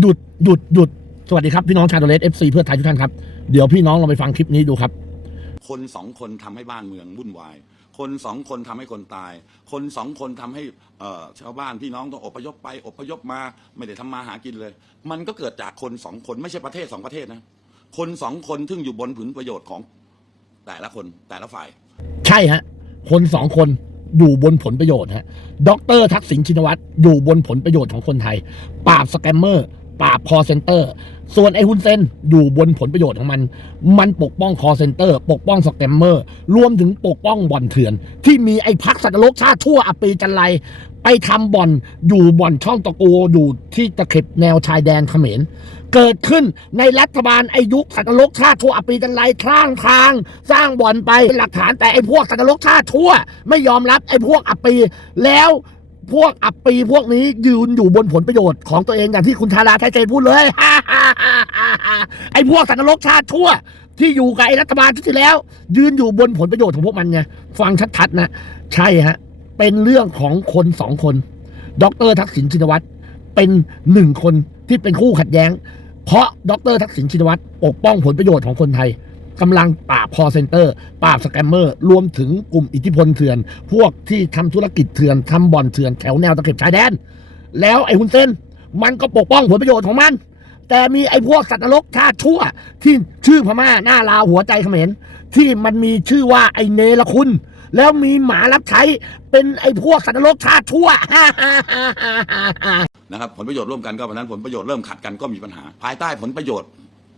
หยุดหยุดหยุดสวัสดีครับ พี่น้องชาวโดเลสเอฟซีเพื่อไทยทุกท่านครับ เดี๋ยวพี่น้องเราไปฟังคลิปนี้ดูครับ คนสองคนทำให้บ้านเมืองวุ่นวาย คนสองคนทำให้คนตาย คนสองคนทำให้เอ่อชาวบ้านพี่น้องต้องอพยพไปอพยพมาไม่ได้ทำมาหากินเลย มันก็เกิดจากคนสองคนไม่ใช่ประเทศสองประเทศนะ คนสองคนซึ่งอยู่บนผลประโยชน์ของแต่ละคนแต่ละฝ่าย ใช่ฮะ คนสองคนอยู่บนผลประโยชน์ฮะ ดรทักษิณชินวัตรอยู่บนผลประโยชน์ของคนไทย ปราบสแกมเมอร์ ปราบคอเซนเตอร์ ส่วนไอ้ฮุนเซนอยู่บนผลประโยชน์ของมัน มันปกป้องคอเซนเตอร์ ปกป้องสแกมเมอร์ รวมถึงปกป้องบ่อนเถื่อน ที่มีไอ้พักสัตว์โลกชาติทั่วอปีจันไรไปทำบ่อนอยู่บ่อนช่องตะโกอยู่ที่ตะเข็บแนวชายแดนเขมร เกิดขึ้นในรัฐบาลไอายุสัตว์โลกชาติทั่วอปีจันไรทางทาง สร้างบ่อนไปเป็นหลักฐานแต่ไอ้พวกสัตว์โลกชาติทั่ว ไม่ยอมรับไอ้พวกอปีแล้ว พวกอัปปีพวกนี้ยืนอยู่บนผลประโยชน์ของตัวเองอย่างที่คุณธาราไทยเจนพูดเลย ไอ้พวกสัตว์โลกชาติทั่ว ที่อยู่กับไอ้รัฐบาลชุดที่แล้ว ยืนอยู่บนผลประโยชน์ของพวกมันไงฟังชัดๆนะใช่ฮะ เป็นเรื่องของคนสองคน ดรทักษิณชินวัตรเป็นหนึ่งคนที่เป็นคู่ขัดแย้ง เพราะดรทักษิณชินวัตรปกป้องผลประโยชน์ของคนไทย กำลังปราบพอเซนเตอร์ ปราบสแกมเมอร์ รวมถึงกลุ่มอิทธิพลเถื่อน พวกที่ทำธุรกิจเถื่อนทำบ่อนเถื่อนแถวแนวตะเข็บชายแดน แล้วไอ้ฮุนเซนมันก็ปกป้องผลประโยชน์ของมัน แต่มีไอ้พวกสัตว์นรกชาติชั่ว ที่ชื่อพม่าหน้าลาวหัวใจเขมรที่มันมีชื่อว่าไอ้เนรคุณ แล้วมีหมารับใช้เป็นไอ้พวกสัตว์นรกชาติชั่ว นะครับผลประโยชน์ร่วมกันก็วันนั้นผลประโยชน์เริ่มขัดกันก็มีปัญหา ภายใต้ผลประโยชน์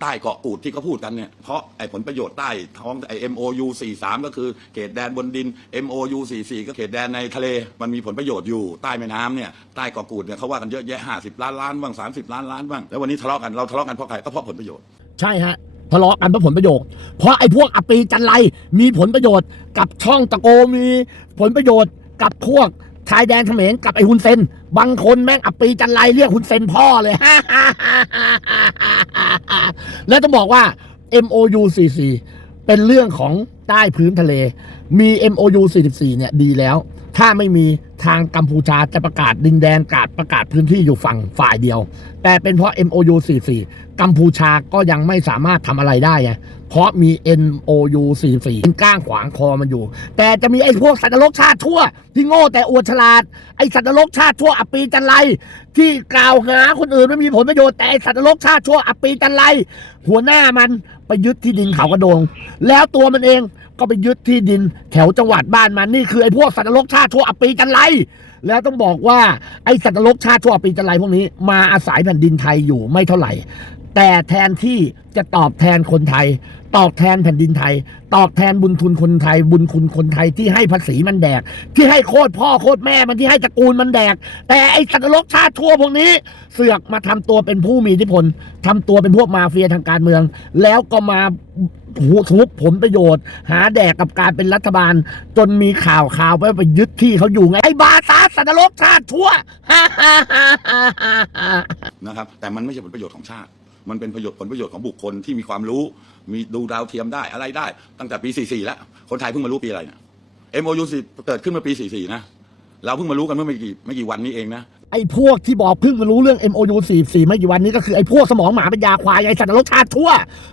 ใต้เกาะกูดที่เขาพูดกันเนี่ยเพราะไอ้ผลประโยชน์ใต้ท้องไอ้ MOU 43 ก็คือเขตแดนบนดิน MOU 44 ก็เขตแดนในทะเล มันมีผลประโยชน์อยู่ใต้แม่น้ำเนี่ยใต้เกาะกูดเนี่ยเขาว่ากันเยอะแยะ 50 ล้านล้านบ้าง 30 ล้านล้านบ้างแล้ววันนี้ทะเลาะกันเราทะเลาะกันเพราะใครก็เพราะผลประโยชน์ใช่ฮะทะเลาะกันเพราะผลประโยชน์ เพราะไอ้พวกอปีจันไรมีผลประโยชน์กับช่องตะโกมีผลประโยชน์กับพวก ชายแดนเขมรกับไอ้ฮุนเซน บางคนแม่งอปีจันไรเรียกฮุนเซนพ่อเลย แล้วต้องบอกว่า MOU 44เป็นเรื่องของใต้พื้นทะเล มี MOU 44เนี่ยดีแล้ว ถ้าไม่มี ทางกัมพูชาจะประกาศดินแดนกาดประกาศพื้นที่อยู่ฝั่งฝ่ายเดียว แต่เป็นเพราะ MOU 44 กัมพูชาก็ยังไม่สามารถทำอะไรได้ไงเพราะมี MOU 44เป็นก้างขวางคอมันอยู่ แต่จะมีไอ้พวกสัตว์นรกชาติทั่ว ที่โง่แต่อวดฉลาด ไอ้สัตว์นรกชาติทั่วอปีจันไรที่กล่าวหาคนอื่นไม่มีผลประโยชน์แต่ไอ้สัตว์นรกชาติทั่วอปีจันไรหัวหน้ามันไปยึดที่ดินเขากระโดง แล้วตัวมันเองก็ไปยึดที่ดินแถวจังหวัดบ้านมันนี่คือไอ้พวกสัตว์นรกชาติทั่วอปปีจันไรแล้วต้องบอกว่าไอ้สัตว์นรกชาติทั่วปปีจันไรพวกนี้ มาอาศัยแผ่นดินไทยอยู่ไม่เท่าไหร่ แต่แทนที่จะตอบแทนคนไทย ตอบแทนแผ่นดินไทย ตอบแทนบุญทุนคนไทย บุญคุณคนไทยที่ให้ภาษีมันแดก ที่ให้โคตรพ่อโคตรแม่มันที่ให้ตระกูลมันแดก แต่ไอ้สัตว์นรกชาติทั่วพวกนี้ เสือกมาทำตัวเป็นผู้มีอิทธิพลทำตัวเป็นพวกมาเฟียทางการเมือง แล้วก็มาหูทุบผลประโยชน์ หาแดกกับการเป็นรัฐบาล จนมีข่าวข่าวไปไปยึดที่เขาอยู่ไงไอ้บาซาสัตว์นรกชาติทั่วนะครับแต่มันไม่ใช่ผลประโยชน์ของชาติ มันเป็นประโยชน์ผลประโยชน์ของบุคคลที่มีความรู้ มีดูดาวเทียมได้อะไรได้ ตั้งแต่ปี 44 แล้ว คนไทยเพิ่งมารู้ปีอะไรเนี่ย MOU เกิดขึ้นเมื่อปี 44 นะ เราเพิ่งมารู้กันเมื่อไม่กี่ไม่กี่วันนี้เองนะ ไอ้พวกที่บอกเพิ่งมารู้เรื่อง MOU 44ไม่กี่วันนี้ก็คือไอ้พวกสมองหมาเป็นยาควายไอ้สัตว์นรกชาติทั่ว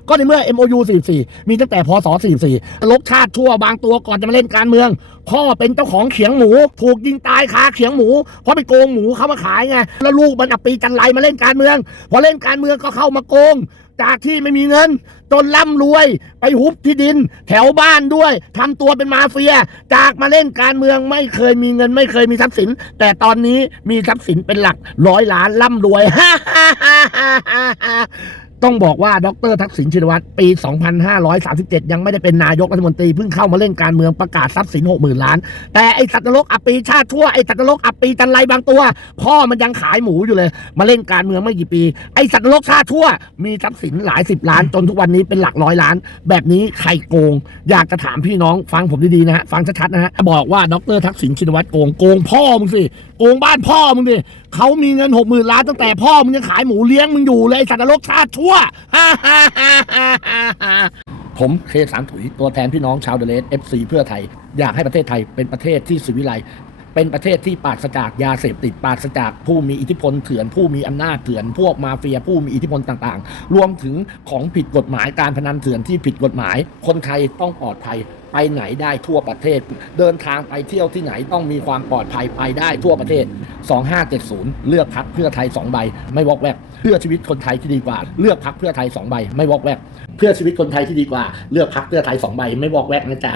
ก็ในเมื่อ MOU 44มีตั้งแต่พศ44นรกชาติทั่วบางตัวก่อนจะมาเล่นการเมือง พ่อเป็นเจ้าของเขียงหมู ถูกยิงตายคาเขียงหมู เพราะไปโกงหมูเข้ามาขายไงแล้วลูกมันอปีจันไรมาเล่นการเมือง พอเล่นการเมืองก็เข้ามาโกง จากที่ไม่มีเงิน จนร่ำรวย ไปฮุบที่ดิน แถวบ้านด้วยทำตัวเป็นมาเฟีย จากมาเล่นการเมืองไม่เคยมีเงิน ไม่เคยมีทรัพย์สิน แต่ตอนนี้มีทรัพย์สินเป็นหลักร้อยล้านร่ำรวย ต้องบอกว่าดรทักษิณชินวัตรปี 2537 ยังไม่ได้เป็นนายกรัฐมนตรีเพิ่งเข้ามาเล่นการเมืองประกาศทรัพย์สิน 60,000 ล้าน แต่ไอสัตว์นรกอัปปีชาติทั่วไอสัตว์นรกอัปปีจันไรบางตัว พ่อมันยังขายหมูอยู่เลย มาเล่นการเมืองไม่กี่ปี ไอสัตว์นรกชาติทั่ว มีทรัพย์สินหลายสิบล้านจนทุกวันนี้เป็นหลักร้อยล้าน แบบนี้ใครโกง อยากจะถามพี่น้องฟังผมดีๆนะฮะฟังชัดๆนะฮะบอกว่าดรทักษิณชินวัตรโกงโกงพ่อมึงสิโกงบ้านพ่อมึงดิเขามีเงินหกหมื่นล้านตั้งแต่พ่อมึงยังขายหมูเลี้ยงมึงอยู่เลยสัตว์นรกชาติชั่ว ผมเคสามถุยตัวแทนพี่น้องชาวเดลเลสเอฟซีเพื่อไทย อยากให้ประเทศไทยเป็นประเทศที่สุวิไล เป็นประเทศที่ปราศจากยาเสพติดปราศจากผู้มีอิทธิพลเถื่อนผู้มีอำนาจเถื่อนพวกมาเฟียผู้มีอิทธิพลต่างๆ รวมถึงของผิดกฎหมายการพนันเถื่อนที่ผิดกฎหมาย คนไทยต้องปลอดภัยไปไหนได้ทั่วประเทศ เดินทางไปเที่ยวที่ไหนต้องมีความปลอดภัยไปได้ทั่วประเทศ 2570 เลือกพักเพื่อไทย 2 ใบ ไม่วอกแวกเพื่อชีวิตคนไทยที่ดีกว่า เลือกพักเพื่อไทย 2 ใบ ไม่วอกแวกเพื่อชีวิตคนไทยที่ดีกว่า เลือกพักเพื่อไทย 2 ใบ ไม่วอกแวกนะจ๊ะ